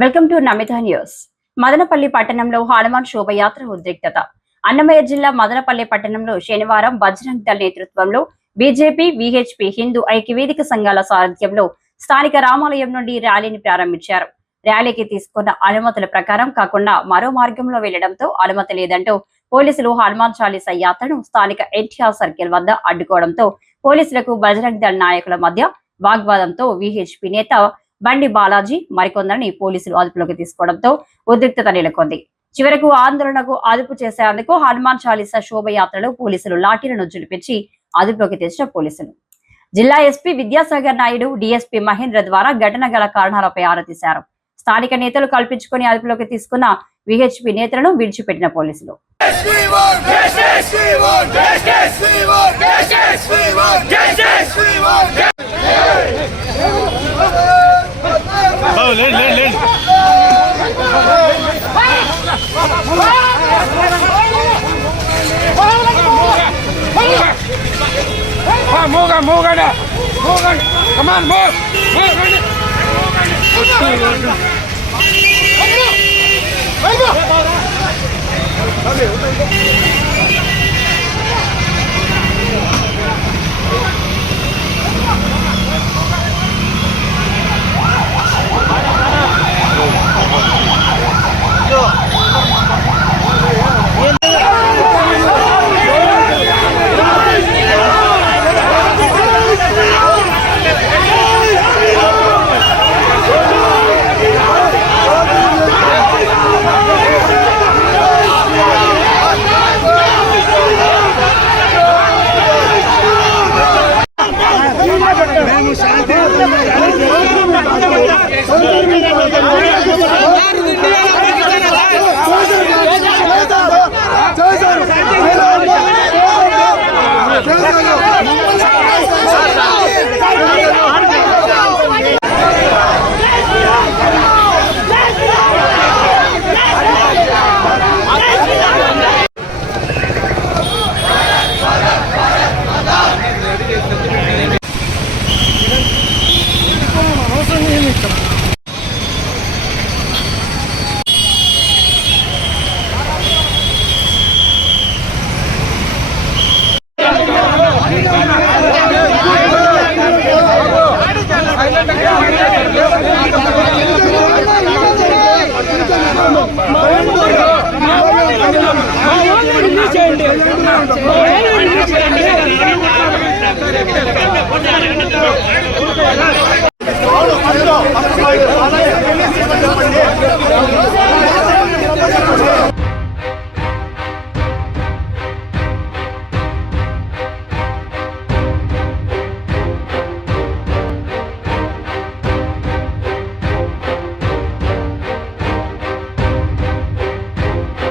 Welcome to Namitha news. Madanapalle పట్టణంలో హనుమాన్ శోభయాత్ర ఉద్రిక్తత. అన్నమయ్య జిల్లా మదనపల్లి పట్టణంలో శనివారం బజరంగ్ దళ్ నేతృత్వంలో బీజేపీ, విహెచ్పి, హిందూ ఐక్యవేదిక సంఘాల సారథ్యంలో స్థానిక రామాలయం నుండి ర్యాలీని ప్రారంభించారు. ర్యాలీకి తీసుకున్న అనుమతుల ప్రకారం కాకుండా మరో మార్గంలో వెళ్లడంతో అనుమతి లేదంటూ పోలీసులు హనుమాన్ చాలీసా యాత్రను స్థానిక ఎన్టీఆర్ సర్కిల్ వద్ద అడ్డుకోవడంతో పోలీసులకు బజరంగ్ దళ్ నాయకుల మధ్య వాగ్వాదంతో విహెచ్పి నేత బండి బాలాజీ మరికొందరిని పోలీసులు అదుపులోకి తీసుకోవడంతో ఉద్రిక్తత నెలకొంది. చివరకు ఆందోళనకు అదుపు చేసేందుకు హనుమాన్ చాలీసా శోభయాత్రలో పోలీసులు లాఠీలను జులిపించి అదుపులోకి తెచ్చిన పోలీసులు జిల్లా ఎస్పీ విద్యాసాగర్ నాయుడు, డిఎస్పీ మహేంద్ర ద్వారా ఘటన గల కారణాలపై ఆరా తీశారు. స్థానిక నేతలు కల్పించుకుని అదుపులోకి తీసుకున్న విహెచ్పి నేతలను విడిచిపెట్టిన పోలీసులు Come on, move!